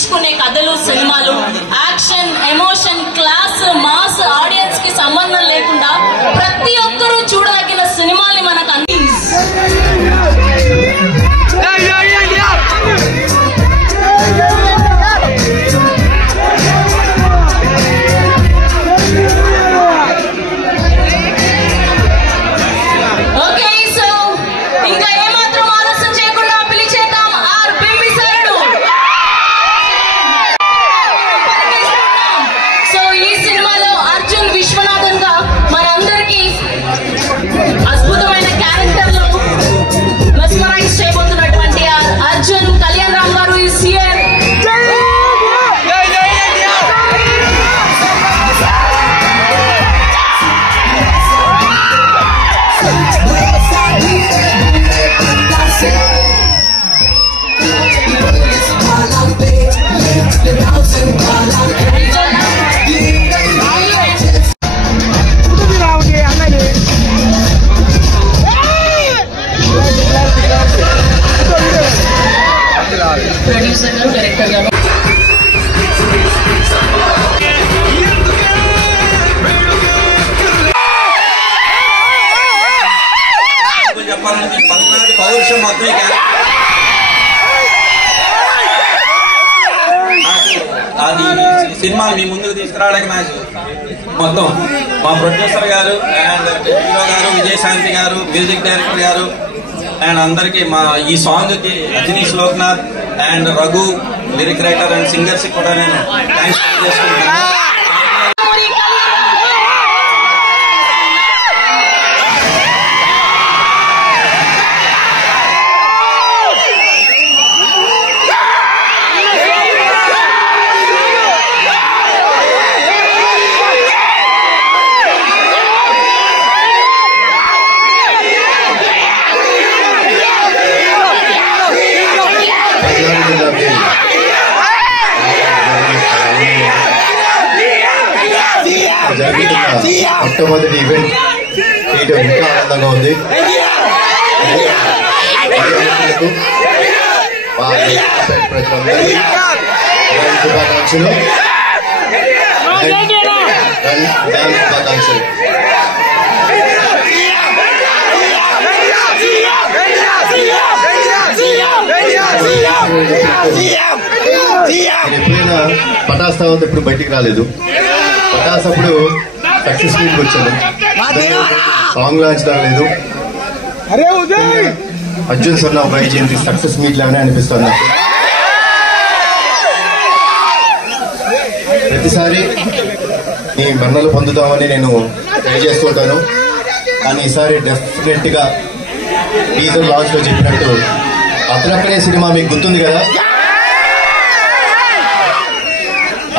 ఎంచుకునే కథలు సినిమాలు action, emotion, class, mass audience కి సంబంధం లేకుండా ప్రతి ఒక్కరూ చూడదగిన సినిమాని మనకు ప్రొడ్యూసర్ గారు, డైరెక్టర్ గారు చెప్పాలంటే పల్నాడు పౌరుషం మొత్తం అది సినిమా మీ ముందుకు తీసుకురావడానికి నాకు మొత్తం మా ప్రొడ్యూసర్ గారు అండ్ హీరో గారు, విజయశాంతి గారు, మ్యూజిక్ డైరెక్టర్ గారు అండ్ అందరికి మా ఈ సాంగ్ కి Rajneesh Loknath and Raghu lyric writer and singers కూడా నేను థ్యాంక్స్ చేసుకుంటున్నాను. మొట్టమొదటి ఈవెంట్ చేయడం ఇంకా ఆనందంగా ఉంది. శుభాకాంక్షలు. ఎప్పుడైనా పటాస్ తర్వాత ఎప్పుడు బయటికి రాలేదు. పటాస్ అప్పుడు సక్సెస్ మీట్కి వచ్చాను. సాంగ్ లాంచ్ రాలేదు. అర్జున్ సర్నా వైజయంతి సక్సెస్ మీట్ లాగానే అనిపిస్తుంది నాకు. ప్రతిసారి నీ మన్నలు పొందుతామని నేను ట్రై చేస్తుంటాను. కానీ ఈసారి డెఫినెట్ గా టీజర్ లాంచ్ లో చెప్పినట్టు అతనక్కడే సినిమా మీకు గుర్తుంది కదా,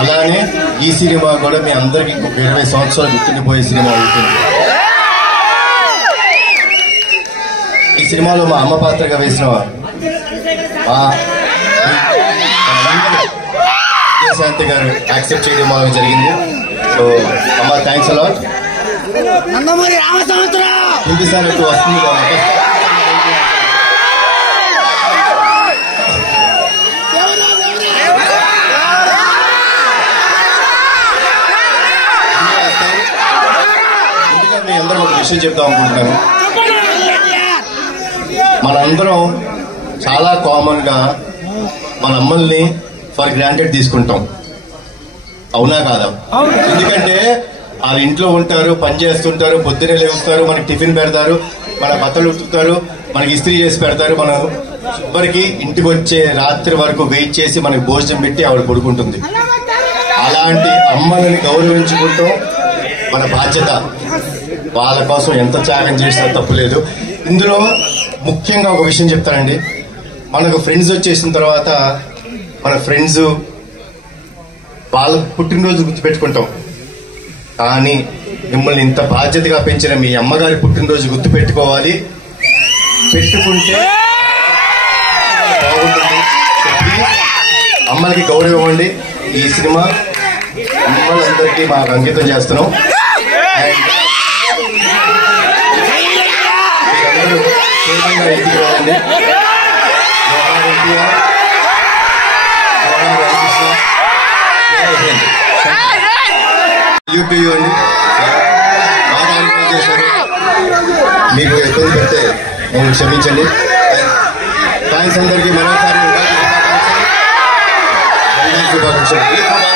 అలానే ఈ సినిమా కూడా మీ అందరికి 20 సంవత్సరాలు గుర్తుండిపోయే సినిమా అవుతుంది. ఈ సినిమాలో మా అమ్మ పాత్రగా వేసిన శాంతి గారు యాక్సెప్ట్ చేయడం జరిగింది. సో అమ్మ థ్యాంక్స్ అలాట్. హిందీసారి ఎక్కువ వస్తుంది కాబట్టి మీ అందరూ ఒక విషయం చెప్తాం అనుకుంటున్నాను. మనందరం చాలా కామన్ గా మన అమ్మల్ని ఫర్ గ్రాంటెడ్ తీసుకుంటాం, అవునా కాదా? ఎందుకంటే వాళ్ళ ఇంట్లో ఉంటారు, పని చేస్తుంటారు, పొద్దునే లేస్తారు, మనకి టిఫిన్ పెడతారు, మన బట్టలు ఉతుకుతారు, మనకి ఇస్త్రీ చేసి పెడతారు. మనం చివరికి ఇంటికి వచ్చే రాత్రి వరకు వెయిట్ చేసి మనకి భోజనం పెట్టి ఆవిడ పడుకుంటుంది. అలాంటి అమ్మని గౌరవించుకుంటాం మన బాధ్యత. వాళ్ళ కోసం ఎంత త్యాగం చేసినా తప్పులేదు. ఇందులో ముఖ్యంగా ఒక విషయం చెప్తానండి. మనకు ఫ్రెండ్స్ వచ్చేసిన తర్వాత మన ఫ్రెండ్స్ వాళ్ళ పుట్టినరోజు గుర్తుపెట్టుకుంటాం, కానీ మిమ్మల్ని ఇంత బాధ్యతగా పెంచిన మీ అమ్మగారి పుట్టినరోజు గుర్తుపెట్టుకోవాలి. పెట్టుకుంటే బాగుంటుంది. అమ్మలకి గౌరవం ఇవ్వండి. ఈ సినిమా అమ్మలందరికీ మాకు అంకితం చేస్తున్నాం. ఇంటికి రావండి. టు యూ అండి. బాగా ఆర్గనైజ్ చేశారు. మీకు ఇబ్బంది పెడితే మమ్మల్ని క్షమించండి. థ్యాంక్స్ అందరికీ మరోసారి శుభాకాంక్షలు.